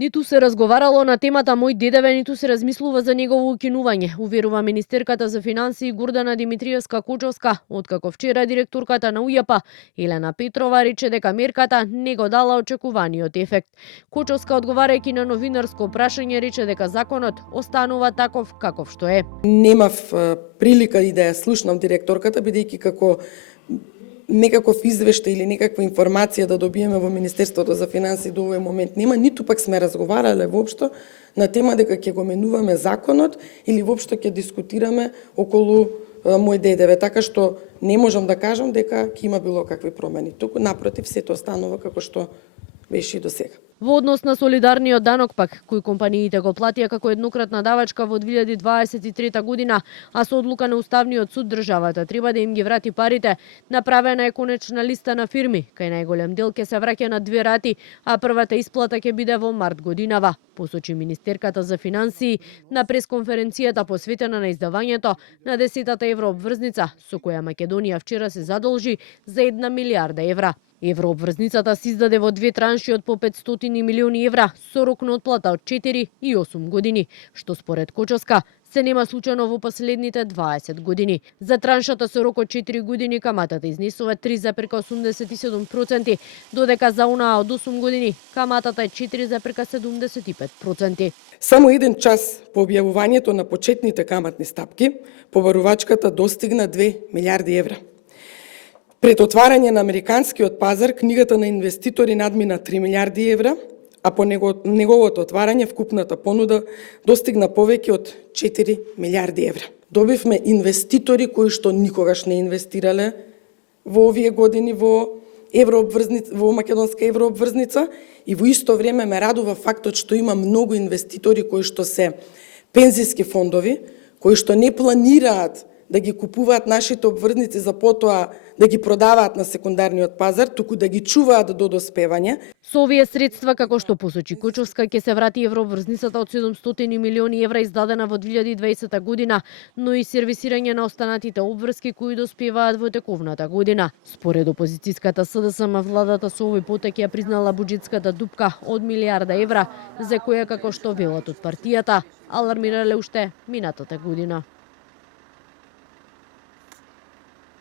Ниту се разговарало на темата Мој дедеве, ниту се размислува за негово укинување, уверува министерката за финансии Гордана Димитриевска-Кочовска, откако вчера директорката на УЈП Елена Петрова рече дека мерката не го дала очекуваниот ефект. Кочовска, одговарајќи на новинарско прашање, рече дека законот останува таков каков што е. Немав прилика и да ја слушнам директорката, бидејќи како некаков извештај или некаква информација да добиеме во Министерството за финансии до овој момент нема, ниту пак сме разговарале воопшто на тема дека ќе го менуваме законот или воопшто ќе дискутираме околу Мој дедеве, така што не можам да кажам дека ќе има било какви промени. Туку напротив, сето останува како што беше и до сега. Во однос на солидарниот данок пак, кој компаниите го платија како еднократна давачка во 2023 година, а со одлука на Уставниот суд државата треба да им ги врати парите, направена е конечна листа на фирми, кај најголем дел ќе се враќа на 2 рати, а првата исплата ќе биде во март годинава, посочи министерката за финансии на пресконференцијата посветена на издавањето на 10-та еврообврзница, со која Македонија вчера се задолжи за 1 милијарда евра. Еврообврзницата се издаде во 2 транши од по 500 милиони евра со рок на отплата од 4 и 8 години, што според Кочовска се нема случајно во последните 20 години. За траншата со рок од 4 години каматата изнесува 3,87%, додека за онаа од 8 години каматата е 4,75%. Само 1 час по објавувањето на почетните каматни стапки, побарувачката достигна 2 милијарди евра. Пред отварање на американскиот пазар, книгата на инвеститори надмина 3 милијарди евра, а по неговото отварање вкупната понуда достигна повеќе од 4 милијарди евра. Добивме инвеститори кои што никогаш не инвестирале во овие години во македонска еврообврзница и во исто време ме радува фактот што има многу инвеститори кои што се пензиски фондови, кои што не планираат да ги купуваат нашите обврзници за потоа да ги продаваат на секундарниот пазар, туку да ги чуваат до доспевање. Со овие средства, како што посочи Кочовска, ќе се врати еврообврзницата од 700 милиони евра издадена во 2020 година, но и сервисирање на останатите обврски кои доспеваат во тековната година. Според опозицијската СДСМ, владата со овој потек ја признала буџетската дупка од милијарда евра, за која, како што велат од партијата, алармирале уште минатата година.